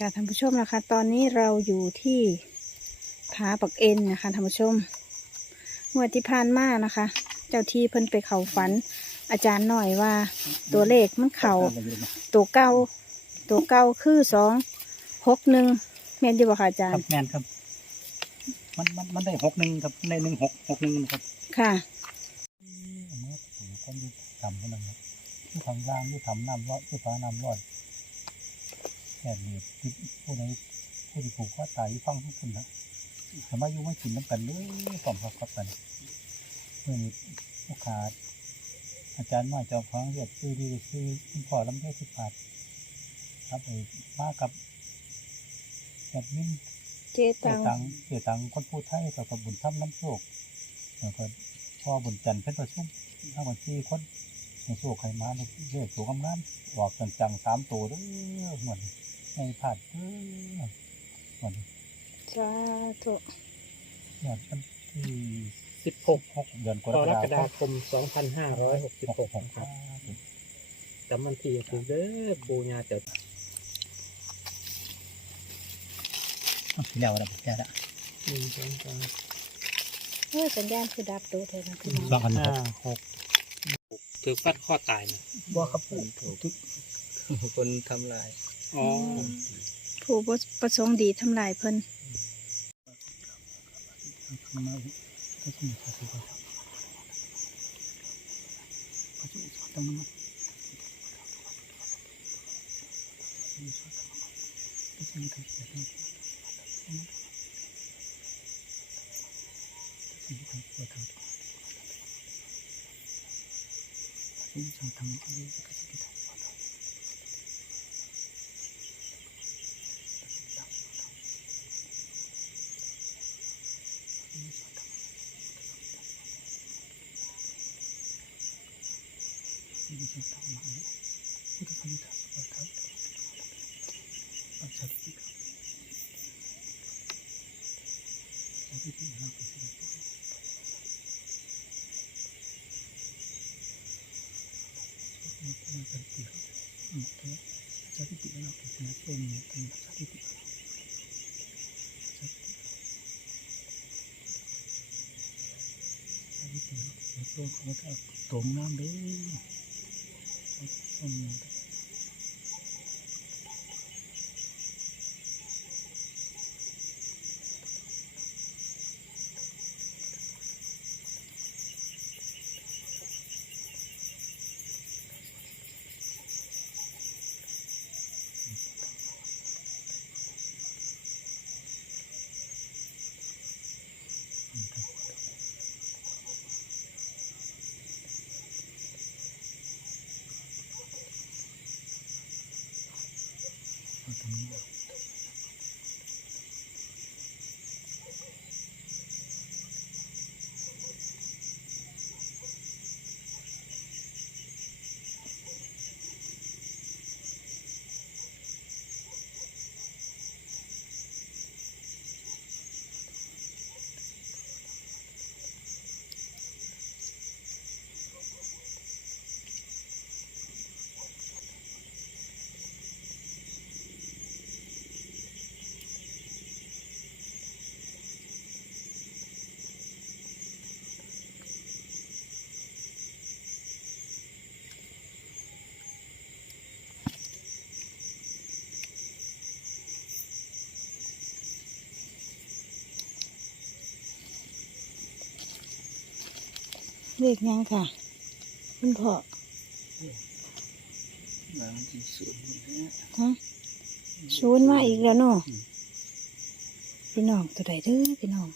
ค่ะท่านผู้ชมนะคะ ตอนนี้เราอยู่ที่ผาปักเอ็นนะคะท่านผู้ชมเมื่อที่ผ่านมานะคะ เจ้าที่เพิ่นไปเขาฝัน อาจารย์หน่อยว่า ตัวเลขมันเขาตัวเก้าตัวเก้าคือสองหกหนึ่งเมนอยู่บ่ค่ะอาจารครัย์บแมนครับ มันมันมันได้หกหนึ่งครับได้หนึ่งหกหกหนึ่งครับ ค่ะอันนี้ถือคนที่ทำคนนั้นครับที่ทำร่างที่ทำน้ำรอดที่ฟ้าน้ำรอด แค่นี้ที่ผู้ใดผู้ที่ผูกคอตายอยู่ฟังทุกคนนะสามารถอยู่ไม่กินน้ำกันเลยสองครับครับกันเมื่อนี้ลูกค้าอาจารย์น้อยเจ้าของเรียกซื้อดีซื้อคุณพ่อลำเทศสิบบาทครับไอ้มากับแบบนี้เจเสีตัยงตังค์เสียตังค์คนพูดไทยกับกับบุญถ้ำน้ำโชคแล้วก็พ่อบุญจันทร์เพชรประชุมถ้าวันที่คนในโชคใครมาในเลือกตัวกำน้ำออกจังจังๆสามตัวเด้อหมด ในผาดเด้อหมดสาธุหมดวันที่สิบหกหกเดือนกกรรกกฎาฎาคคมสองพันห้าร้อยหกสิบหกมนะครับจำวันที่คือเด้อปูญาจะเดี๋ยวนะเดี๋ยวนะหนึ่งสองสามเฮ้ยสัญญาณคือดับตัวเธอนะพี่น้องสองพันหห้ากหกถือฟัดข้อตายนะบ่ครับทุกคนทำลาย อ๋อผู้บ่ประสงค์ดีทำลายเพิ่นมาก็ชิมภา ษีก็ภาษีต้องมาก็ชิมกันเสียต้อ งชิมกันปวดท้องชิมทำอะไรก็ชิมกัน เด้อเลขยังค่ะ คุณพ่อน้ำที่สูงเนี่ยฮะศูนย์มาอีกแล้วเนาะพี่น้องตัวใดเด้อพี่น้อง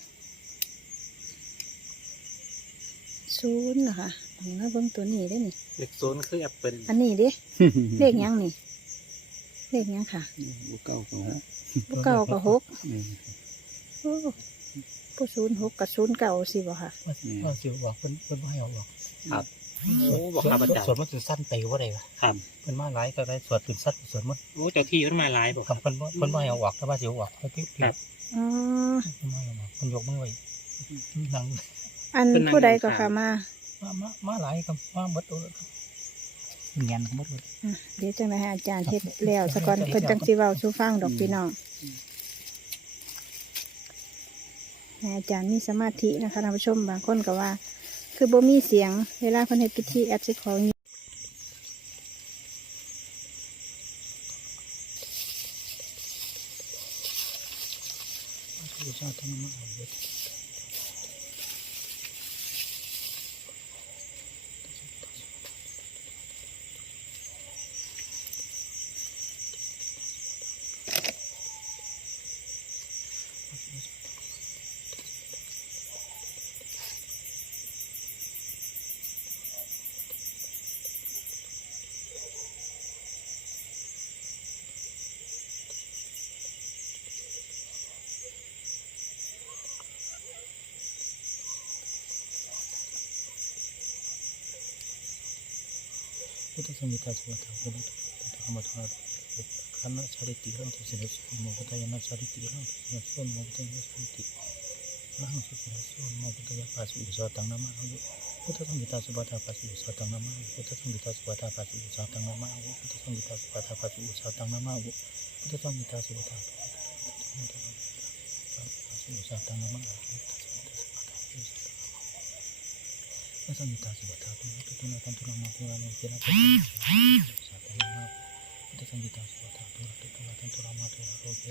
ศูนย์นะคะลองมาเบิ่งตัวนี้ได้อนี่เด็กโซนคือแอปเปิลอันนี้เด้เลขยังนี่เลขยังค่ะบุเก่าของฮะผู้เก่ากับหกโอ้ ผู้ศูนย์หกกับศูนย์เก่าสิบ่ค่ะว่าว่าสิบอกเพิ่นเพิ่นบ่ให้เอาหรอกครับโอ้บอกครับอาจารย์ สวดมันสิสั้นไปว่าได้วะครับเพิ่นมาหลายก็ได้สวดเป็นสั้นสวดมันโอ้เจ้าที่ขึ้นมาหลายบอกคำเพิ่นบ่เพิ่นบ่ให้เอาออกแต่ว่าสิเอาออกเพิ่นที่ที่ครับอ๋อเพิ่นบ่ให้เอาออกเพิ่นยกมือไว้นั่งอันผู้ใดก็ค่ะมามามามาหลายครับมาเบิดตัวเลยครับเงียนก็หมดเลย อะเดี๋ยวจังไดให้อาจารย์เฮ็ดแล้วสะก่อนเพิ่นจังสิเว้าสู่ฟังดอกพี่น้อง ให้อาจารย์มีสมาธินะคะท่านผู้ชมบางคนก็ว่า คือบ่มีเสียงเวลาคนเฮ็ดพิธีแอปสิของบูชาทั้งนั้นเอาเลยพุทธสมิตาสุวัตถะทธธรรมทาขันธ์ชาริติรังสินสุโมพุทธายานาชาริติรังตุสินสุโมพุทธายาชาริติรังสุสินสุโมพุทธายาปัสสุสาตังนามาหุพุทธสมิตาสุวัตถะปัสสุสาตังนามาหุพุทธสมิตาสุวัตถะปัสสุสาตังนามาหุพุทธสมิตาสุวัตถะปัส สุสาตังนามาหุพุทธสมิตาสุวัตถะปัสสุสาตังนามาหุพระสัมมิตาสุวัตถะตุตุตุนาตันตุนามาตุนาโนเจนะตุสัตตนามาพระสัมมิตาสุวัตถะตุตุตุนาตันตุนา มาตุนาโนเจ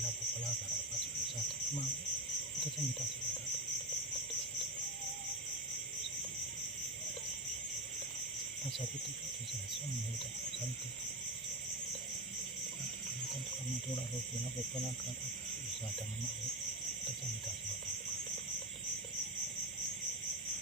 นะปุปลาการะปัสสุสัตตนามาพระสัมมิ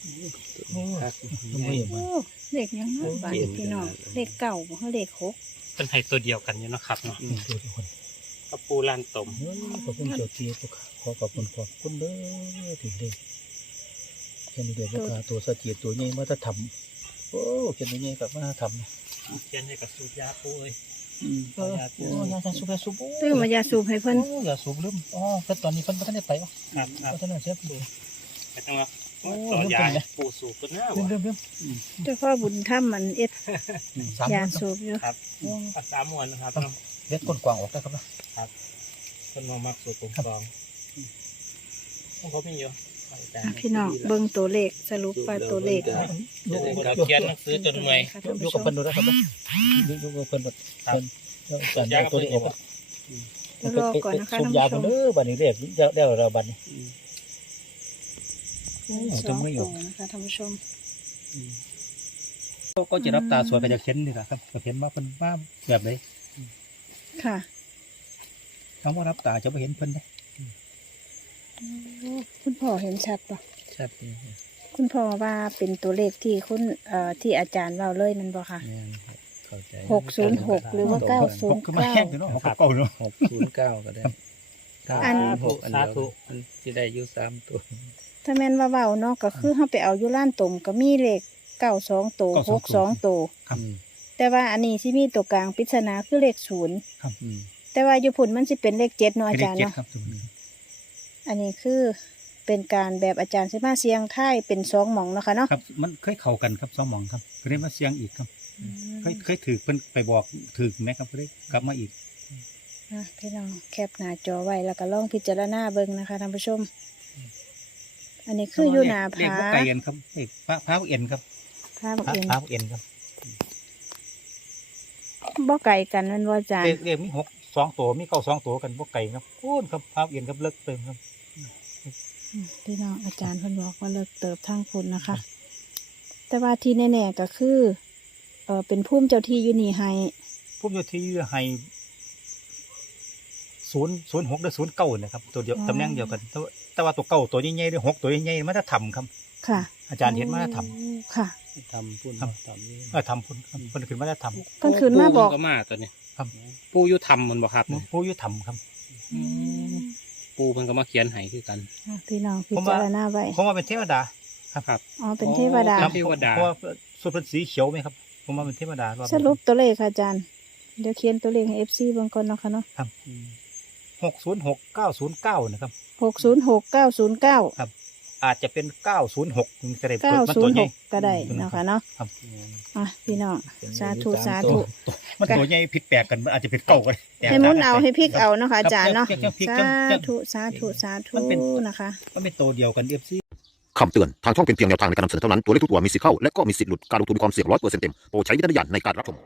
เห็นโอ้เลขยังน้อยบาดนี้พี่น้องเลขเก่าบ่เฮาเลขหกเป็นให้ตัวเดียวกันอยู่เนาะครับเนาะตัวทุกคนกับปูลานตมขอบคุณเจ้าที่ทุกขอขอบคุณขอบคุณเด้อถึงเด้แค่นี้เดียวลูกค้าตัวสะเจียตัวใหญ่มาจะทำโอ้แค่นี้ใหญ่กับมาทำเขียนให้กับสูบยาปูเลยเออยาสูบยาสูบตื้อมายาสูบให้เพิ่นยาสูบลืมอ๋อก็ตอนนี้เพิ่นบ่ทันได้ไปวะครับครับบ่ทันได้เสียปูไปตั้งว่า โอ้ต่อยาเริ่มต้นเลยปูสูบก็น่าลืมวะลืมลืมเจ้าพ่อบุญถ้ำมันเอ็ดสามยาวันสูบอยู่ครับปัสสามวนนะครับเนาะเล็ดก้นกวางออกได้ครับนะคนมามักสูบกลมกองพวกเขาไม่เยอะไปแต่อะพี่น้องเบิ่งตัวเลขสรุปว่าตัวเลขอยู่เราเขียนหนังสือจนเมื่อยอยู่กับเพิ่นดูได้ครับนะอยู่อยู่กับเพิ่นแบบเพิ่นจันตัวนี้ออกเดี๋ยวรอก่อนนะคะสูท่านบยาผู้ชเพิ่นมเด้อบัดนี้เรียกได้เราบัดนี้ สองตัวนะคะท่านผู้ชมก็จะรับตาสวยก็จะเข็นนี่ครับก็เห็นว่าเพิ่นว่าแบบไหนค่ะคำว่ารับตาจะไม่เห็นเพิ่นเด้คุณพ่อเห็นชัดปะชัดคุณพ่อว่าเป็นตัวเลขที่คุณเอ่อที่อาจารย์เล่าเลยมันบ่ค่ะเข้าใจหกศูนย์หกหรือว่าเก้าศูนย์ก็มาเก้าแห้งอยู่เนาะหกเก้าเนาะหกศูนย์เก้าก็ได้เก้าอันหกอันเดียวมันจะได้อยู่สามตัว ถ้าแม่นว่าเบาเนาะก็คือเฮาไปเอาอยู่ร้านตมก็มีเลขเก้าสองตัวหกสองตัวครับ อืมแต่ว่าอันนี้ที่มีตัวกลางปริศนาคือเลขศูนย์อืมแต่ว่าอยู่พุ่นมันสิเป็นเลขเจ็ดเนาะอาเลขจารย์เจ็ดเนาะครับอันนี้คือเป็นการแบบอาจารย์สิมาเสียงท้ายเป็นสองหม่องเนาะค่ะเนาะครับ มันเคยเข้ากันครับสองหมองครับก็ได้มาเสียงอีกครับเคยเคยถือเพิ่นไปบอกถือไหมครับก็ได้กลับมาอีก อะพี่น้องแคปหน้าจอไว้แล้วก็ลองพิจารณาเบิ่งนะคะท่านผู้ชม อันนี้คืออยู่หน้าเลขผาบ่ไก่เอ็นครับเลขพระพระเอ็นครับผาบักพระเอ็นพระเอ็นครับบ่ไกลกันแมันว่าอาจารเลย์ขเลขมีหกสองตัวมีเก้าสองตัวกันบ่ไก่ครับโอ้นครับพระเอ็นครับเลิกเติมครับ อืมพี่น้องอาจารย์เพิ่นบอกว่าเลิกเติบทางพุ่นนะคะ แต่ว่าที่แน่ๆก็คือเออเป็นภูมิเจ้าที่อยู่นี่ให้พุ่มโยทีให้ ศูนย์ศูนย์หกหรือศูนย์เก้านะครับตัวเดียวตำแหน่งเดียวกัน แต่ว่าแต่ว่าตัวเก้าตัวใหญ่ๆหรือหกตัวใหญ่ๆมันจะทำครับ ค่ะ อาจารย์เห็นมันจะทค่ะ ทำพุ่นครับทำนี่ำเออทำพุ่นครับเพิ่นขึ้นมาจะทเพิ่นขึ้นมาบอก ปูก็มาตัวนี้ครับ ปูอยุทำมันบ่ครับำผู้อยุทำครับปูปูเพิ่นก็มาเขียนให้คือกัน อะพี่น้องพิผมว่า จารณาไว้ผมว่าเป็นเทวดาครับอ๋อเป็นเทวดาครับเทวดา เพราะว่าสุดเป็นสีเขียวไหมครับ ผมว่าเป็นเทวดารอบ สรุปตัวเลขค่ะอาจารย์ เดี๋ยวเขียนตัวเลขให้เอฟซีบางคนเนาะค่ะเนาะ หกศูนย์หกเก้าศูนย์เก้านะครับหกศูนย์หกเก้าศูนย์เก้าอาจจะเป็นเก้าศูนย์หกก็ได้เก้ามันศูตัวนย์ใหหญ่กก็ได้เนาะค่ะเนาะครับอะพี่น้องสาธุสาตัธุวมันตัวใหญ่ผิดแปลกกันมันอาจจะเป็นเก่าก็ได้แตกให้หมุนต่งกัเอาไปให้พลิกเอาเนาะค่ะอาจารย์เนาะจังจังพลิกสาจังจังธุสาธุสาธุมันเป็นนะคะมันเป็นตัวเดียวกันเอฟซีคำเตือน ทางช่องเป็นเพียงแนวทางในการนำเสนอเท่านั้น ตัวเลขทุกตัวมีสิทธิ์เข้า และก็มีสิทธิ์หลุด การลงทุนมีความเสี่ยงร้อยเปอร์เซ็นต์เต็ม โปรดใช้วิจารณญาณในการรับชม